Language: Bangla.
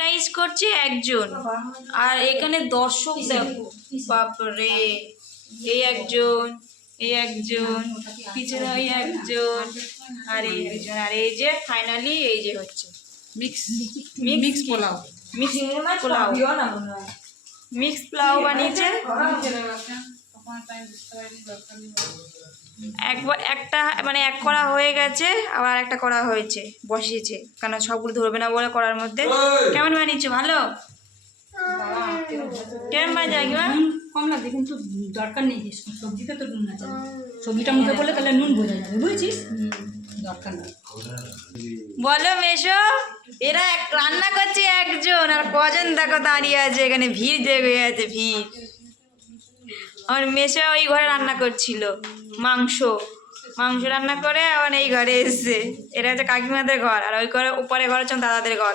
স্যানিটাইজ করছে একজন, আর এখানে দর্শক দেখো, বাপরে, এই একজন, এই একজন, পিছনে ওই একজন, আর এই একজন, আর এই যে ফাইনালি এই যে হচ্ছে mix mix mix pulao. Mix pulao, mix pulao বানিয়েছে। একবার একটা মানে এক করা হয়ে গেছে, আবার একটা করা হয়েছে, বসিয়েছে, কারণ সবগুলো ধরবে না বলে করার মধ্যে। কেমন বানিয়েছো? ভালো? কেমন বাজে একবার? কম লাগছে, কিন্তু দরকার নেই, সবজিতে তো নুন আছে, সবজিটা মুখে করলে তাহলে নুন বোঝা যাবে, বুঝেছিস? দরকার নেই। বলো মেশো, এরা রান্না করছে একজন, আর কজন দেখো দাঁড়িয়ে আছে এখানে, ভিড় জেগে আছে, ভিড়। আমার মেশো ওই ঘরে রান্না করছিল মাংস, মাংস রান্না করে আবার এই ঘরে এসছে। এটা হচ্ছে কাকিমাদের ঘর, আর ওই ঘরে উপরে ঘর হচ্ছে দাদাদের ঘর।